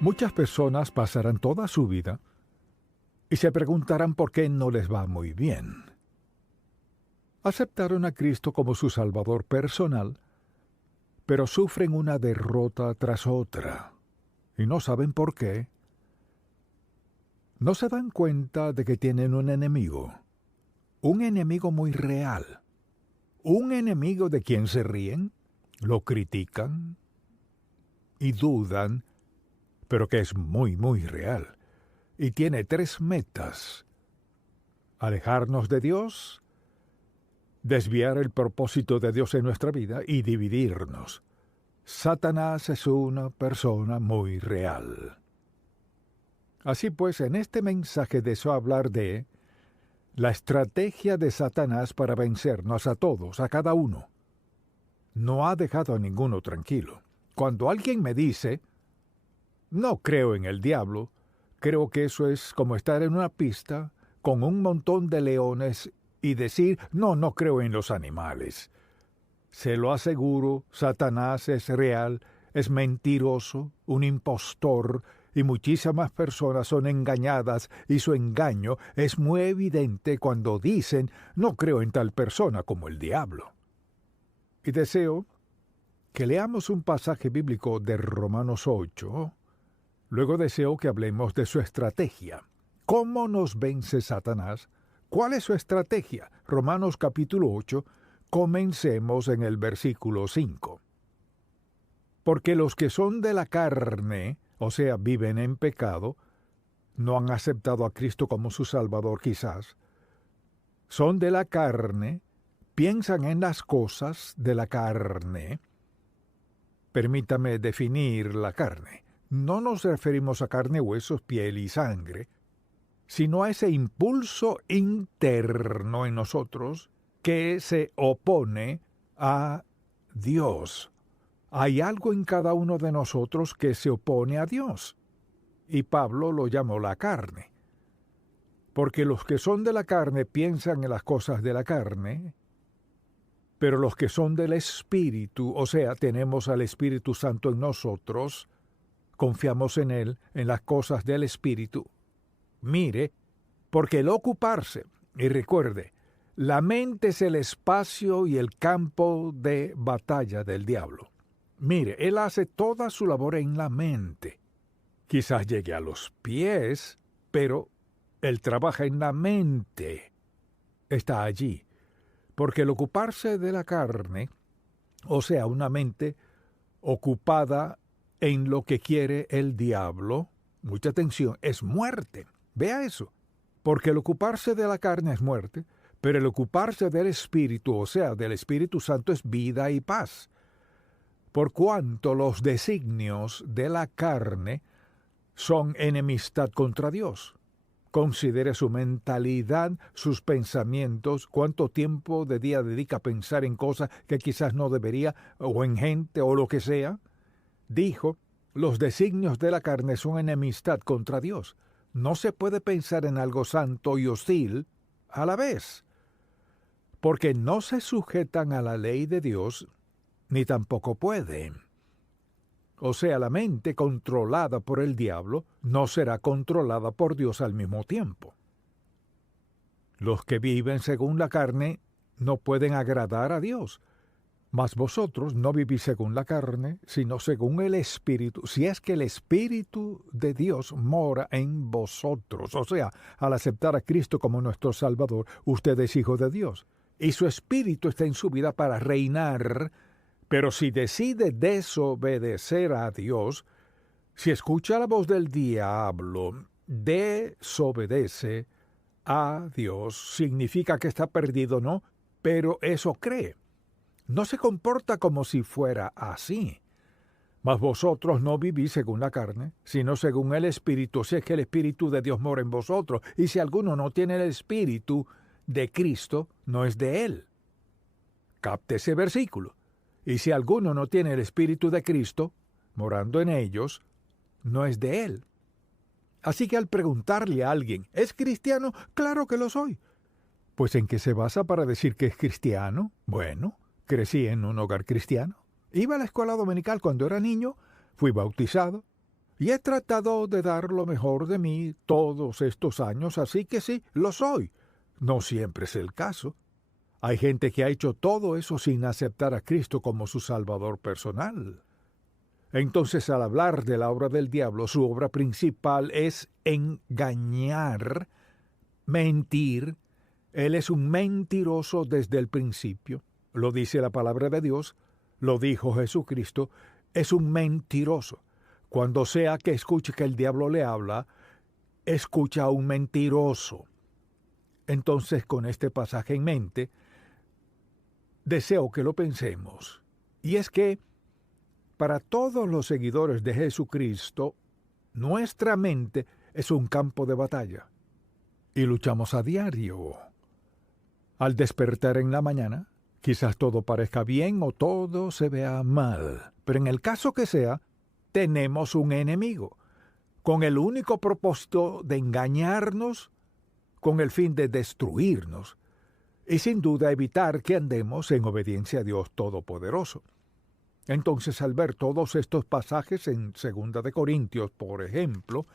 Muchas personas pasarán toda su vida y se preguntarán por qué no les va muy bien. Aceptaron a Cristo como su Salvador personal, pero sufren una derrota tras otra y no saben por qué. No se dan cuenta de que tienen un enemigo muy real, un enemigo de quien se ríen, lo critican y dudan, pero que es muy real. Y tiene tres metas: alejarnos de Dios, desviar el propósito de Dios en nuestra vida y dividirnos. Satanás es una persona muy real. Así pues, en este mensaje deseo hablar de la estrategia de Satanás para vencernos a todos, a cada uno. No ha dejado a ninguno tranquilo. Cuando alguien me dice, no creo en el diablo, creo que eso es como estar en una pista con un montón de leones y decir, no creo en los animales. Se lo aseguro, Satanás es real, es mentiroso, un impostor, y muchísimas personas son engañadas, y su engaño es muy evidente cuando dicen, no creo en tal persona como el diablo. Y deseo que leamos un pasaje bíblico de Romanos 8, luego deseo que hablemos de su estrategia. ¿Cómo nos vence Satanás? ¿Cuál es su estrategia? Romanos capítulo 8, comencemos en el versículo 5. Porque los que son de la carne, o sea, viven en pecado, no han aceptado a Cristo como su Salvador quizás, son de la carne, piensan en las cosas de la carne. Permítame definir la carne. No nos referimos a carne, huesos, piel y sangre, sino a ese impulso interno en nosotros que se opone a Dios. Hay algo en cada uno de nosotros que se opone a Dios, y Pablo lo llamó la carne. Porque los que son de la carne piensan en las cosas de la carne, pero los que son del Espíritu, o sea, tenemos al Espíritu Santo en nosotros, confiamos en Él, en las cosas del Espíritu. Mire, porque el ocuparse, y recuerde, la mente es el espacio y el campo de batalla del diablo. Mire, él hace toda su labor en la mente. Quizás llegue a los pies, pero él trabaja en la mente. Está allí. Porque el ocuparse de la carne, o sea, una mente ocupada en lo que quiere el diablo, mucha atención, es muerte. Vea eso. Porque el ocuparse de la carne es muerte, pero el ocuparse del Espíritu, o sea, del Espíritu Santo, es vida y paz. Por cuanto los designios de la carne son enemistad contra Dios. Considere su mentalidad, sus pensamientos, cuánto tiempo de día dedica a pensar en cosas que quizás no debería, o en gente, o lo que sea. Dijo, los designios de la carne son enemistad contra Dios. No se puede pensar en algo santo y hostil a la vez, porque no se sujetan a la ley de Dios, ni tampoco pueden. O sea, la mente controlada por el diablo no será controlada por Dios al mismo tiempo. Los que viven según la carne no pueden agradar a Dios, mas vosotros no vivís según la carne, sino según el Espíritu, si es que el Espíritu de Dios mora en vosotros. O sea, al aceptar a Cristo como nuestro Salvador, usted es hijo de Dios, y su Espíritu está en su vida para reinar. Pero si decide desobedecer a Dios, si escucha la voz del diablo, desobedece a Dios, significa que está perdido, ¿no? Pero eso cree. No se comporta como si fuera así. Mas vosotros no vivís según la carne, sino según el Espíritu, si es que el Espíritu de Dios mora en vosotros. Y si alguno no tiene el Espíritu de Cristo, no es de él. Capte ese versículo. Y si alguno no tiene el Espíritu de Cristo, morando en ellos, no es de él. Así que al preguntarle a alguien, ¿es cristiano? Claro que lo soy. Pues ¿en qué se basa para decir que es cristiano? Bueno, crecí en un hogar cristiano. Iba a la escuela dominical cuando era niño, fui bautizado, Y he tratado de dar lo mejor de mí todos estos años, así que sí, lo soy. No siempre es el caso. Hay gente que ha hecho todo eso sin aceptar a Cristo como su Salvador personal. Entonces, al hablar de la obra del diablo, su obra principal es engañar, mentir. Él es un mentiroso desde el principio. Lo dice la palabra de Dios, lo dijo Jesucristo, es un mentiroso. Cuando sea que escuche que el diablo le habla, escucha a un mentiroso. Entonces, con este pasaje en mente, deseo que lo pensemos. Y es que, para todos los seguidores de Jesucristo, nuestra mente es un campo de batalla. Y luchamos a diario. Al despertar en la mañana, quizás todo parezca bien o todo se vea mal. Pero en el caso que sea, tenemos un enemigo, con el único propósito de engañarnos, con el fin de destruirnos, y sin duda evitar que andemos en obediencia a Dios Todopoderoso. Entonces, al ver todos estos pasajes en 2 de Corintios, por ejemplo,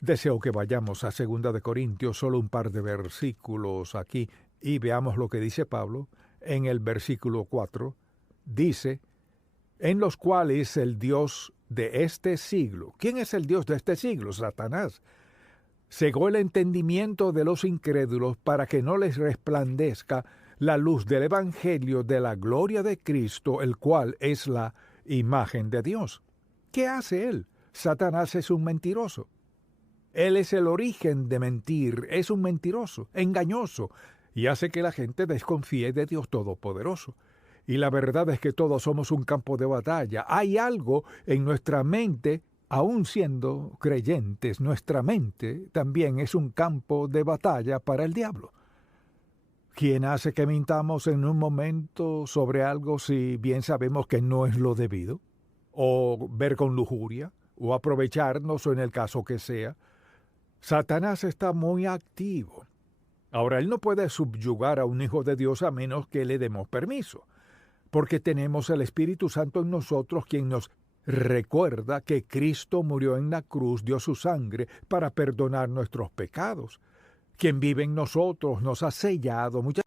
deseo que vayamos a 2 de Corintios, solo un par de versículos aquí, y veamos lo que dice Pablo. En el versículo 4, dice, en los cuales el Dios de este siglo. ¿Quién es el Dios de este siglo? Satanás. Cegó el entendimiento de los incrédulos para que no les resplandezca la luz del Evangelio de la gloria de Cristo, el cual es la imagen de Dios. ¿Qué hace él? Satanás es un mentiroso. Él es el origen de mentir, es un mentiroso, engañoso, y hace que la gente desconfíe de Dios Todopoderoso. Y la verdad es que todos somos un campo de batalla. Hay algo en nuestra mente, aun siendo creyentes, nuestra mente también es un campo de batalla para el diablo. ¿Quién hace que mintamos en un momento sobre algo si bien sabemos que no es lo debido? ¿O ver con lujuria? ¿O aprovecharnos, o en el caso que sea? Satanás está muy activo. Ahora, él no puede subyugar a un hijo de Dios a menos que le demos permiso, porque tenemos el Espíritu Santo en nosotros, quien nos recuerda que Cristo murió en la cruz, dio su sangre para perdonar nuestros pecados. Quien vive en nosotros nos ha sellado muchas.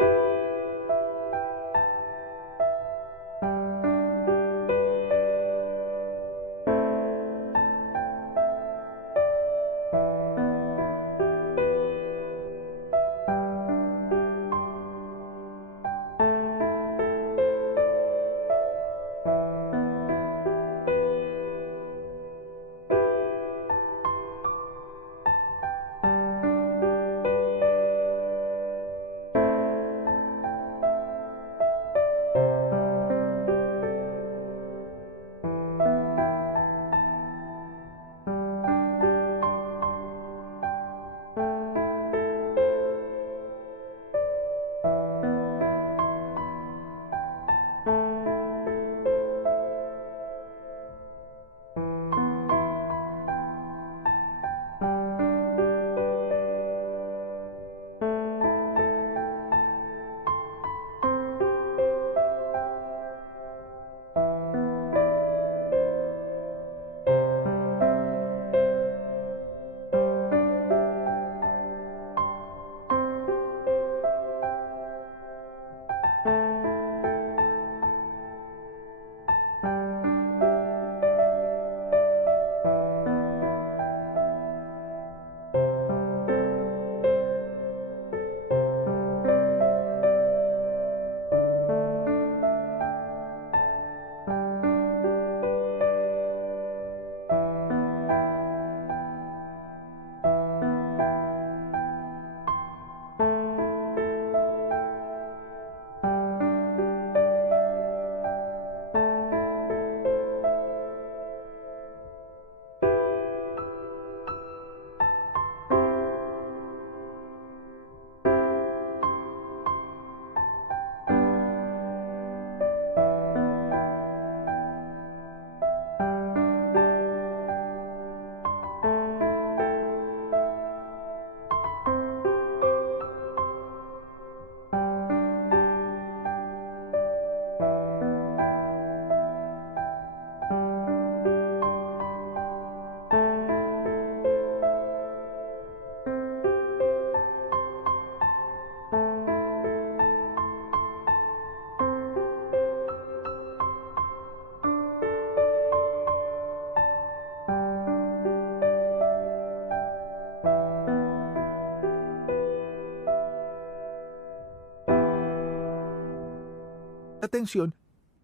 Atención,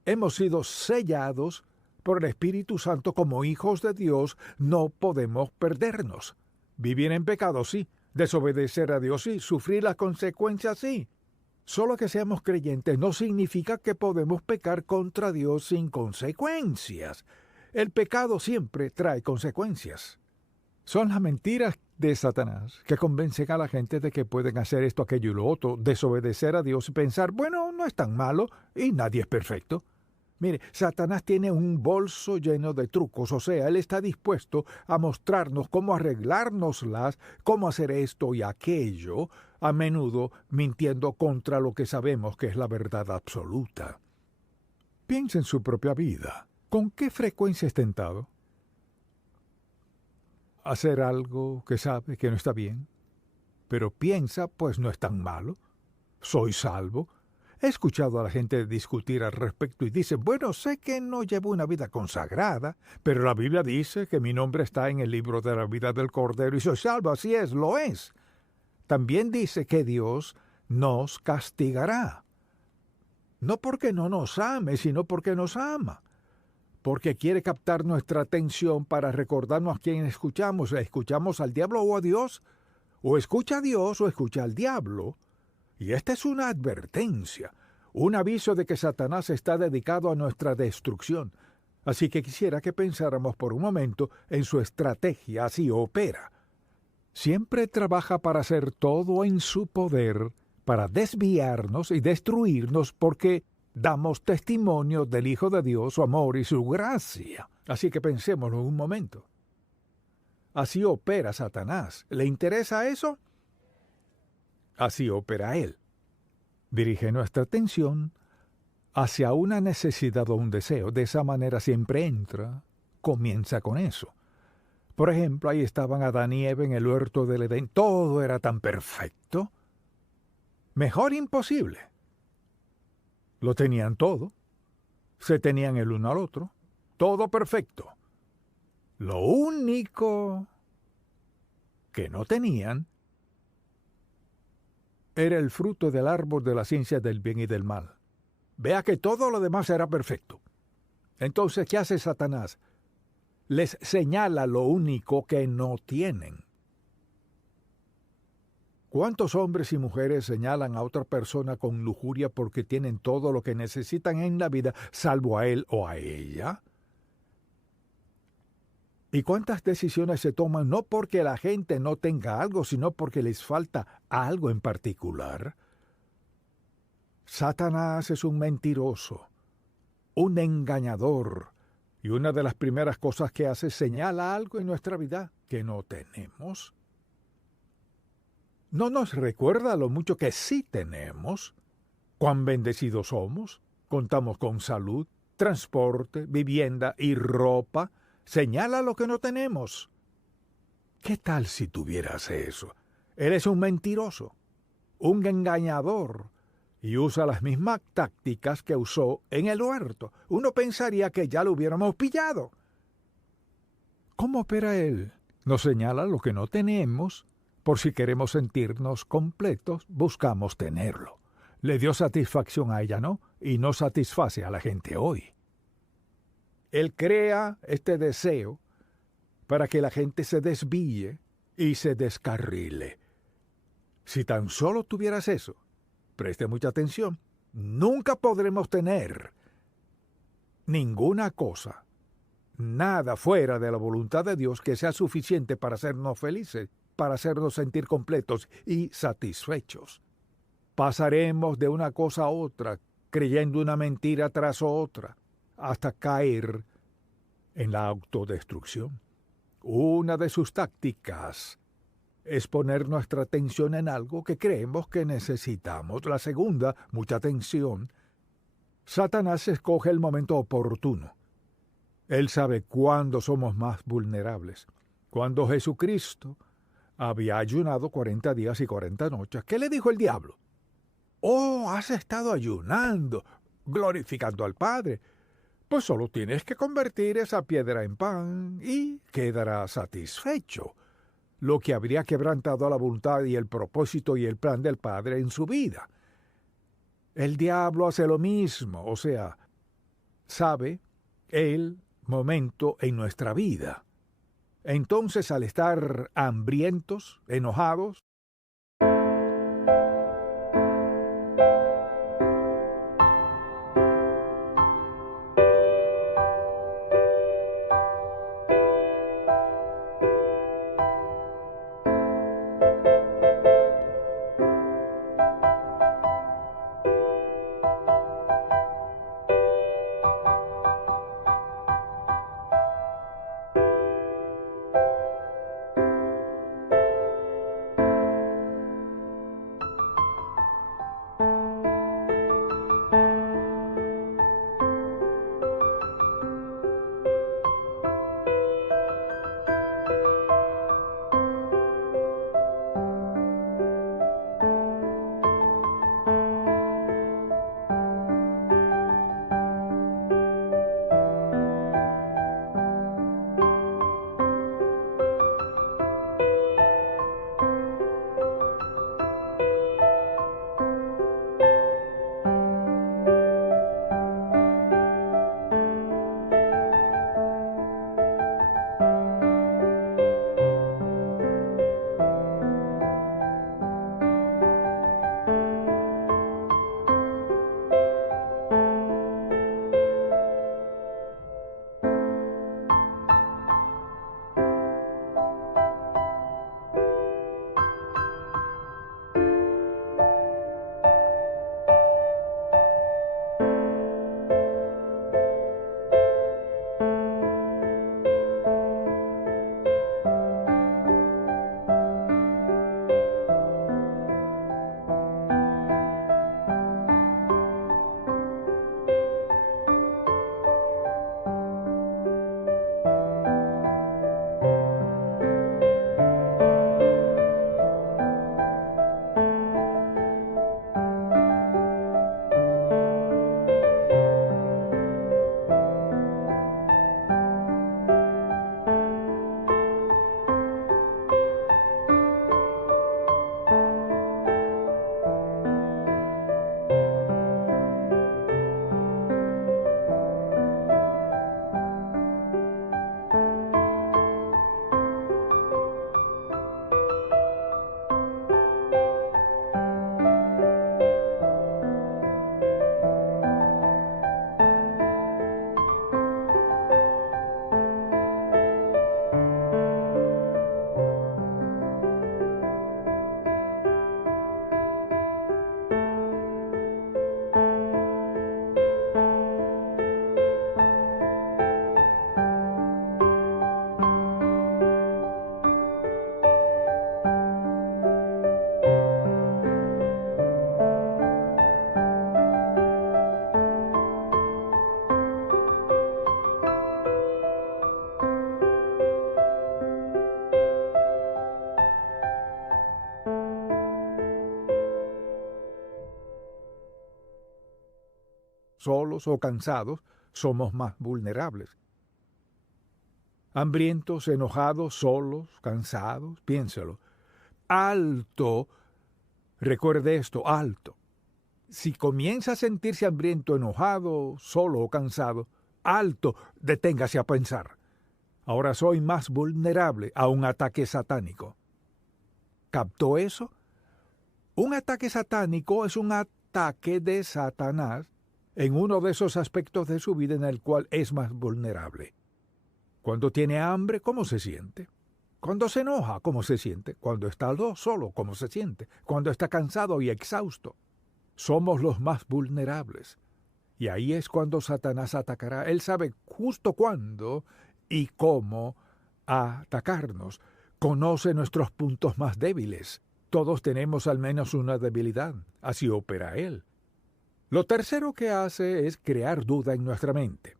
hemos sido sellados por el Espíritu Santo como hijos de Dios, no podemos perdernos. Vivir en pecado, sí. Desobedecer a Dios, sí. Sufrir las consecuencias, sí. Solo que seamos creyentes no significa que podemos pecar contra Dios sin consecuencias. El pecado siempre trae consecuencias. Son las mentiras de Satanás que convencen a la gente de que pueden hacer esto, aquello y lo otro, desobedecer a Dios y pensar, bueno, no es tan malo y nadie es perfecto. Mire, Satanás tiene un bolso lleno de trucos, o sea, él está dispuesto a mostrarnos cómo arreglárnoslas, cómo hacer esto y aquello, a menudo mintiendo contra lo que sabemos que es la verdad absoluta. Piensa en su propia vida. ¿Con qué frecuencia es tentado? Hacer algo que sabe que no está bien, pero piensa, pues no es tan malo. Soy salvo. He escuchado a la gente discutir al respecto y dicen, bueno, sé que no llevo una vida consagrada, pero la Biblia dice que mi nombre está en el libro de la vida del Cordero y soy salvo, así es, lo es. También dice que Dios nos castigará. No porque no nos ame, sino porque nos ama. Porque quiere captar nuestra atención para recordarnos a quién escuchamos. ¿Escuchamos al diablo o a Dios? ¿O escucha a Dios o escucha al diablo? Y esta es una advertencia, un aviso de que Satanás está dedicado a nuestra destrucción. Así que quisiera que pensáramos por un momento en su estrategia, así opera. Siempre trabaja para hacer todo en su poder, para desviarnos y destruirnos porque damos testimonio del Hijo de Dios, su amor y su gracia. Así que pensémoslo un momento. Así opera Satanás. ¿Le interesa eso? Así opera él. Dirige nuestra atención hacia una necesidad o un deseo. De esa manera siempre entra, comienza con eso. Por ejemplo, ahí estaban Adán y Eva en el huerto del Edén. Todo era tan perfecto. Mejor imposible. Lo tenían todo. Se tenían el uno al otro. Todo perfecto. Lo único que no tenían era el fruto del árbol de la ciencia del bien y del mal. Vea que todo lo demás era perfecto. Entonces, ¿qué hace Satanás? Les señala lo único que no tienen. ¿Cuántos hombres y mujeres señalan a otra persona con lujuria porque tienen todo lo que necesitan en la vida, salvo a él o a ella? ¿Y cuántas decisiones se toman no porque la gente no tenga algo, sino porque les falta algo en particular? Satanás es un mentiroso, un engañador, y una de las primeras cosas que hace es señala algo en nuestra vida que no tenemos. No nos recuerda lo mucho que sí tenemos, cuán bendecidos somos, contamos con salud, transporte, vivienda y ropa. Señala lo que no tenemos. ¿Qué tal si tuvieras eso? Él es un mentiroso, un engañador, y usa las mismas tácticas que usó en el huerto. Uno pensaría que ya lo hubiéramos pillado. ¿Cómo opera él? Nos señala lo que no tenemos. Por si queremos sentirnos completos, buscamos tenerlo. Le dio satisfacción a ella, ¿no? Y no satisface a la gente hoy. Él crea este deseo para que la gente se desvíe y se descarrile. Si tan solo tuvieras eso, preste mucha atención, nunca podremos tener ninguna cosa, nada fuera de la voluntad de Dios que sea suficiente para hacernos felices, para hacernos sentir completos y satisfechos. Pasaremos de una cosa a otra, creyendo una mentira tras otra, hasta caer en la autodestrucción. Una de sus tácticas es poner nuestra atención en algo que creemos que necesitamos. La segunda, mucha atención. Satanás escoge el momento oportuno. Él sabe cuándo somos más vulnerables. Cuando Jesucristo había ayunado 40 días y 40 noches, ¿qué le dijo el diablo? Oh, has estado ayunando, glorificando al Padre. Pues solo tienes que convertir esa piedra en pan y quedarás satisfecho, lo que habría quebrantado la voluntad y el propósito y el plan del Padre en su vida. El diablo hace lo mismo, o sea, sabe el momento en nuestra vida. Entonces, al estar hambrientos, enojados, solos o cansados, somos más vulnerables. Hambrientos, enojados, solos, cansados, piénselo. Alto, recuerde esto, alto. Si comienza a sentirse hambriento, enojado, solo o cansado, alto, deténgase a pensar. Ahora soy más vulnerable a un ataque satánico. ¿Captó eso? Un ataque satánico es un ataque de Satanás en uno de esos aspectos de su vida en el cual es más vulnerable. Cuando tiene hambre, ¿cómo se siente? Cuando se enoja, ¿cómo se siente? Cuando está solo, ¿cómo se siente? Cuando está cansado y exhausto. Somos los más vulnerables. Y ahí es cuando Satanás atacará. Él sabe justo cuándo y cómo atacarnos. Conoce nuestros puntos más débiles. Todos tenemos al menos una debilidad. Así opera él. Lo tercero que hace es crear duda en nuestra mente.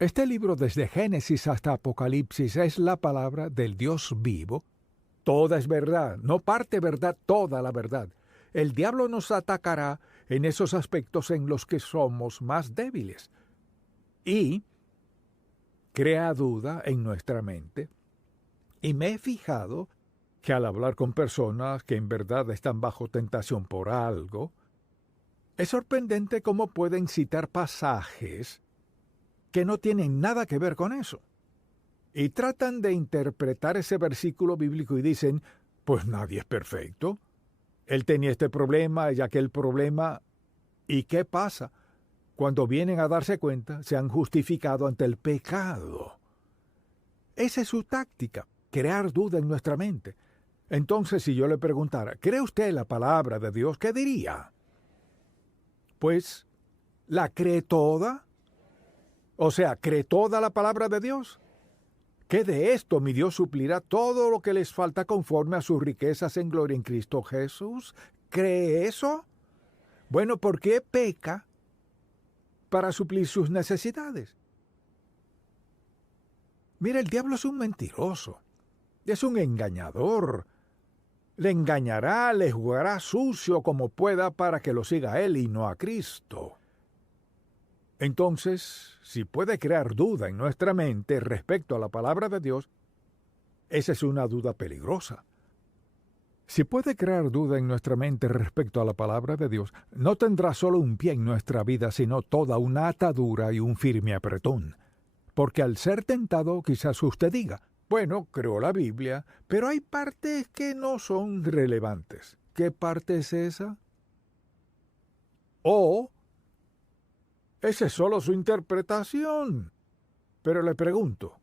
Este libro, desde Génesis hasta Apocalipsis, es la palabra del Dios vivo. Toda es verdad, no parte verdad, toda la verdad. El diablo nos atacará en esos aspectos en los que somos más débiles. Y crea duda en nuestra mente. Y me he fijado que al hablar con personas que en verdad están bajo tentación por algo, Es sorprendente cómo pueden citar pasajes que no tienen nada que ver con eso. Y tratan de interpretar ese versículo bíblico y dicen, pues nadie es perfecto. Él tenía este problema y aquel problema. ¿Y qué pasa? Cuando vienen a darse cuenta, se han justificado ante el pecado. Esa es su táctica, crear duda en nuestra mente. Entonces, si yo le preguntara, ¿cree usted la palabra de Dios? ¿Qué diría? Pues, ¿la cree toda? O sea, ¿cree toda la palabra de Dios? Que de esto mi Dios suplirá todo lo que les falta conforme a sus riquezas en gloria en Cristo Jesús. ¿Cree eso? Bueno, ¿por qué peca para suplir sus necesidades? Mira, el diablo es un mentiroso, es un engañador. Le engañará, le jugará sucio como pueda para que lo siga a él y no a Cristo. Entonces, si puede crear duda en nuestra mente respecto a la palabra de Dios, esa es una duda peligrosa. Si puede crear duda en nuestra mente respecto a la palabra de Dios, no tendrá solo un pie en nuestra vida, sino toda una atadura y un firme apretón. Porque al ser tentado, quizás usted diga, bueno, creo la Biblia, pero hay partes que no son relevantes. ¿Qué parte es esa? O esa es solo su interpretación. Pero le pregunto,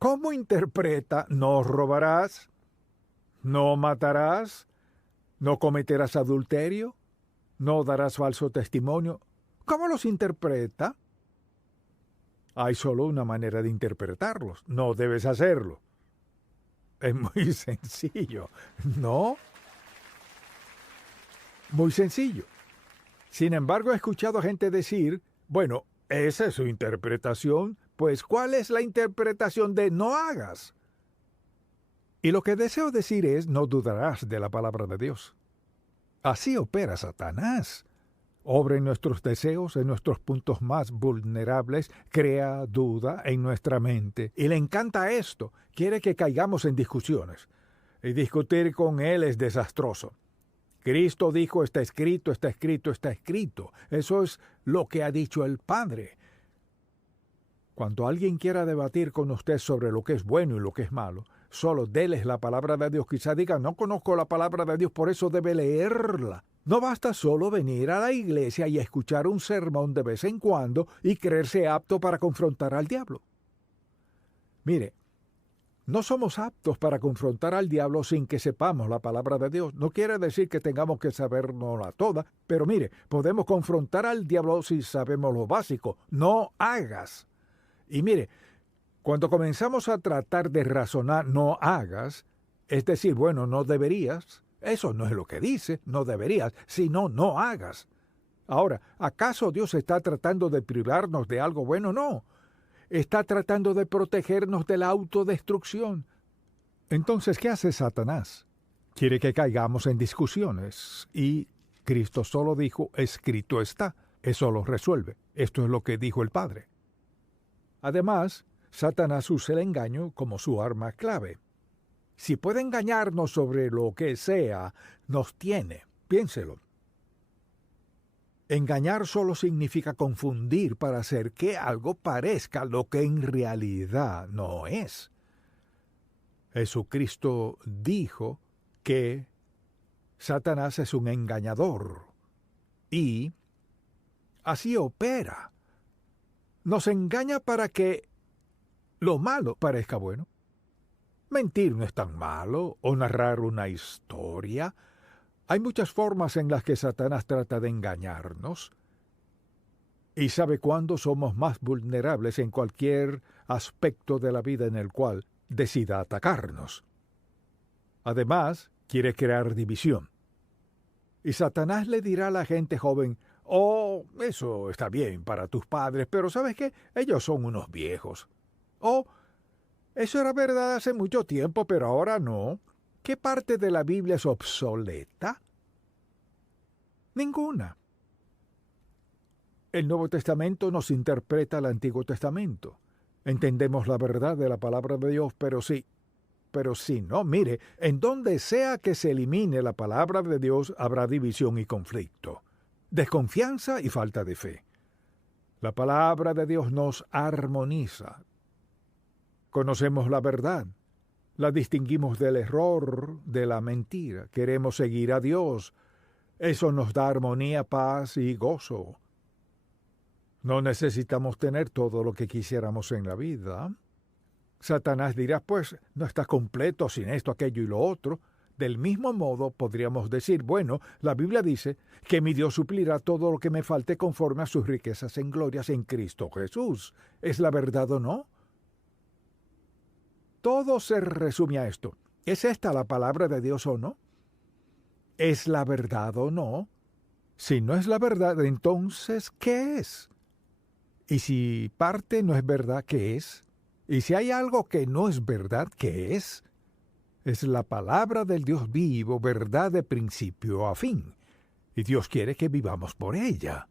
¿cómo interpreta no robarás? ¿No matarás? ¿No cometerás adulterio? ¿No darás falso testimonio? ¿Cómo los interpreta? Hay solo una manera de interpretarlos. No debes hacerlo. Es muy sencillo, ¿no? Muy sencillo. Sin embargo, he escuchado a gente decir, bueno, esa es su interpretación, pues ¿cuál es la interpretación de no hagas? Y lo que deseo decir es, no dudarás de la palabra de Dios. Así opera Satanás. Obra en nuestros deseos, en nuestros puntos más vulnerables, crea duda en nuestra mente. Y le encanta esto. Quiere que caigamos en discusiones. Y discutir con él es desastroso. Cristo dijo, está escrito, está escrito, está escrito. Eso es lo que ha dicho el Padre. Cuando alguien quiera debatir con usted sobre lo que es bueno y lo que es malo, solo déles la palabra de Dios. Quizá diga, no conozco la palabra de Dios, por eso debe leerla. No basta solo venir a la iglesia y escuchar un sermón de vez en cuando y creerse apto para confrontar al diablo. Mire, no somos aptos para confrontar al diablo sin que sepamos la palabra de Dios. No quiere decir que tengamos que sabernosla toda, pero mire, podemos confrontar al diablo si sabemos lo básico. No hagas. Y mire, cuando comenzamos a tratar de razonar no hagas, es decir, bueno, no deberías, eso no es lo que dice, no deberías, sino no hagas. Ahora, ¿acaso Dios está tratando de privarnos de algo bueno? No. Está tratando de protegernos de la autodestrucción. Entonces, ¿qué hace Satanás? Quiere que caigamos en discusiones. Y Cristo solo dijo, escrito está. Eso lo resuelve. Esto es lo que dijo el Padre. Además, Satanás usa el engaño como su arma clave. Si puede engañarnos sobre lo que sea, nos tiene. Piénselo. Engañar solo significa confundir para hacer que algo parezca lo que en realidad no es. Jesucristo dijo que Satanás es un engañador y así opera. Nos engaña para que lo malo parezca bueno. Mentir no es tan malo, o narrar una historia. Hay muchas formas en las que Satanás trata de engañarnos. Y sabe cuándo somos más vulnerables en cualquier aspecto de la vida en el cual decida atacarnos. Además, quiere crear división. Y Satanás le dirá a la gente joven, oh, eso está bien para tus padres, pero ¿sabes qué? Ellos son unos viejos. Oh, eso era verdad hace mucho tiempo, pero ahora no. ¿Qué parte de la Biblia es obsoleta? Ninguna. El Nuevo Testamento nos interpreta el Antiguo Testamento. Entendemos la verdad de la palabra de Dios, pero si no, mire, en donde sea que se elimine la palabra de Dios habrá división y conflicto. desconfianza y falta de fe. La palabra de Dios nos armoniza. Conocemos la verdad, la distinguimos del error, de la mentira. Queremos seguir a Dios. Eso nos da armonía, paz y gozo. No necesitamos tener todo lo que quisiéramos en la vida. Satanás dirá, pues, no estás completo sin esto, aquello y lo otro. Del mismo modo, podríamos decir, bueno, la Biblia dice que mi Dios suplirá todo lo que me falte conforme a sus riquezas en glorias en Cristo Jesús. ¿Es la verdad o no? Todo se resume a esto. ¿Es esta la palabra de Dios o no? ¿Es la verdad o no? Si no es la verdad, entonces, ¿qué es? Y si parte no es verdad, ¿qué es? Y si hay algo que no es verdad, ¿qué es? Es la palabra del Dios vivo, verdad de principio a fin. Y Dios quiere que vivamos por ella.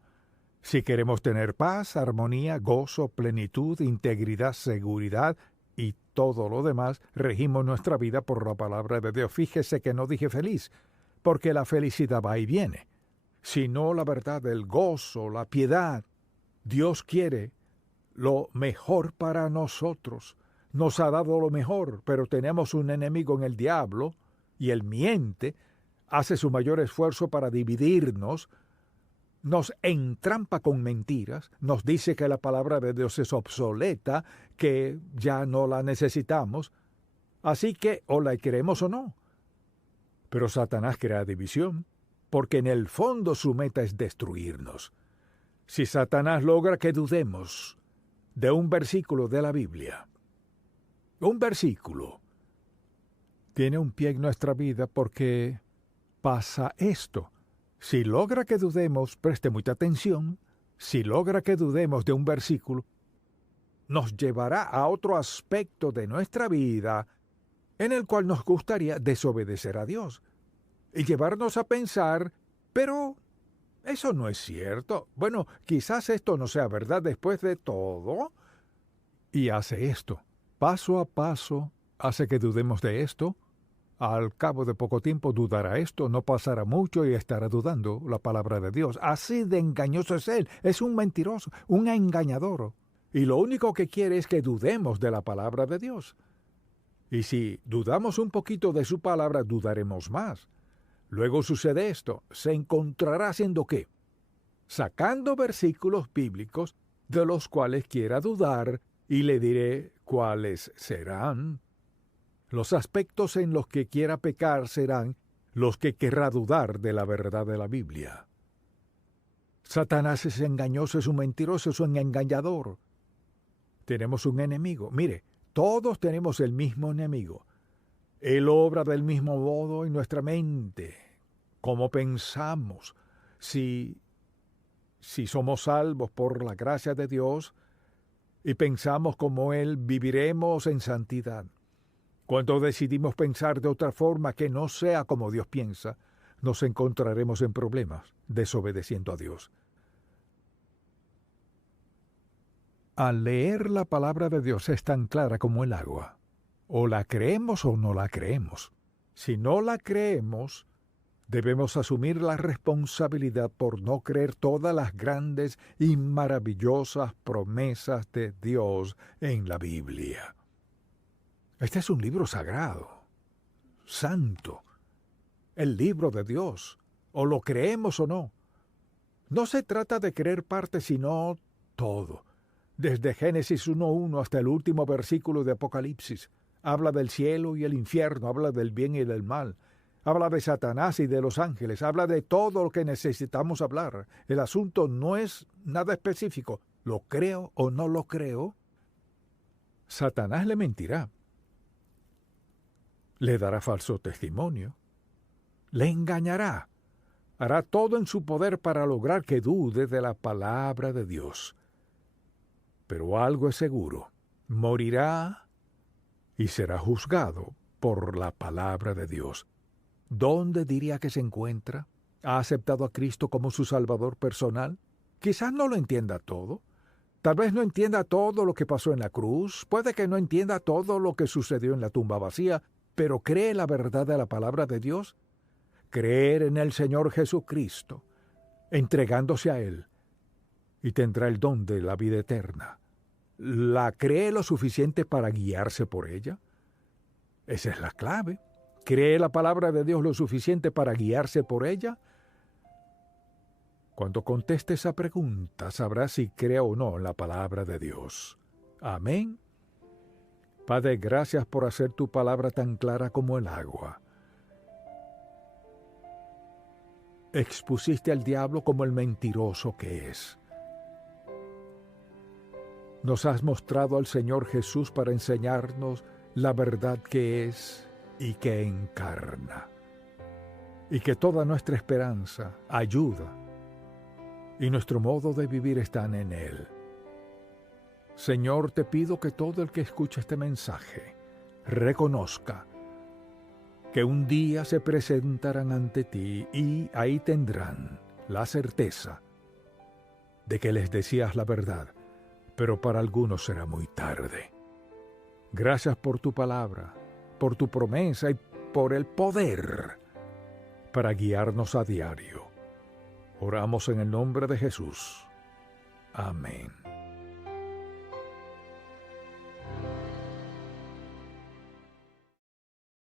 Si queremos tener paz, armonía, gozo, plenitud, integridad, seguridad y todo lo demás, regimos nuestra vida por la palabra de Dios. Fíjese que no dije feliz, porque la felicidad va y viene, sino la verdad, el gozo, la piedad. Dios quiere lo mejor para nosotros. Nos ha dado lo mejor, pero tenemos un enemigo en el diablo, y él miente, hace su mayor esfuerzo para dividirnos, nos entrampa con mentiras, nos dice que la palabra de Dios es obsoleta, que ya no la necesitamos, así que o la queremos o no. Pero Satanás crea división, porque en el fondo su meta es destruirnos. Si Satanás logra que dudemos de un versículo de la Biblia, un versículo tiene un pie en nuestra vida porque pasa esto. Si logra que dudemos, preste mucha atención, si logra que dudemos de un versículo, nos llevará a otro aspecto de nuestra vida en el cual nos gustaría desobedecer a Dios y llevarnos a pensar, pero eso no es cierto. Bueno, quizás esto no sea verdad después de todo. Y hace esto. Paso a paso, hace que dudemos de esto. Al cabo de poco tiempo dudará esto, no pasará mucho y estará dudando la palabra de Dios. Así de engañoso es él. Es un mentiroso, un engañador. Y lo único que quiere es que dudemos de la palabra de Dios. Y si dudamos un poquito de su palabra, dudaremos más. Luego sucede esto. Se encontrará haciendo ¿qué? Sacando versículos bíblicos de los cuales quiera dudar, y le diré cuáles serán. Los aspectos en los que quiera pecar serán los que querrá dudar de la verdad de la Biblia. Satanás es engañoso, es un mentiroso, es un engañador. Tenemos un enemigo. Mire, todos tenemos el mismo enemigo. Él obra del mismo modo en nuestra mente. Cómo pensamos. Si somos salvos por la gracia de Dios y pensamos como Él, viviremos en santidad. Cuando decidimos pensar de otra forma que no sea como Dios piensa, nos encontraremos en problemas, desobedeciendo a Dios. Al leer la palabra de Dios es tan clara como el agua. O la creemos o no la creemos. Si no la creemos, debemos asumir la responsabilidad por no creer todas las grandes y maravillosas promesas de Dios en la Biblia. Este es un libro sagrado, santo, el libro de Dios, o lo creemos o no. No se trata de creer parte, sino todo. Desde Génesis 1:1 hasta el último versículo de Apocalipsis, habla del cielo y el infierno, habla del bien y del mal, habla de Satanás y de los ángeles, habla de todo lo que necesitamos hablar. El asunto no es nada específico, ¿lo creo o no lo creo? Satanás le mentirá. Le dará falso testimonio, le engañará, hará todo en su poder para lograr que dude de la palabra de Dios. Pero algo es seguro, morirá y será juzgado por la palabra de Dios. ¿Dónde diría que se encuentra? ¿Ha aceptado a Cristo como su Salvador personal? Quizás no lo entienda todo. Tal vez no entienda todo lo que pasó en la cruz, puede que no entienda todo lo que sucedió en la tumba vacía, pero cree la verdad de la palabra de Dios. Creer en el Señor Jesucristo, entregándose a Él, y tendrá el don de la vida eterna. ¿La cree lo suficiente para guiarse por ella? Esa es la clave. ¿Cree la palabra de Dios lo suficiente para guiarse por ella? Cuando conteste esa pregunta, sabrá si cree o no en la palabra de Dios. Amén. Padre, gracias por hacer tu palabra tan clara como el agua. Expusiste al diablo como el mentiroso que es. Nos has mostrado al Señor Jesús para enseñarnos la verdad que es y que encarna. Y que toda nuestra esperanza, ayuda y nuestro modo de vivir están en Él. Señor, te pido que todo el que escuche este mensaje reconozca que un día se presentarán ante ti y ahí tendrán la certeza de que les decías la verdad, pero para algunos será muy tarde. Gracias por tu palabra, por tu promesa y por el poder para guiarnos a diario. Oramos en el nombre de Jesús. Amén.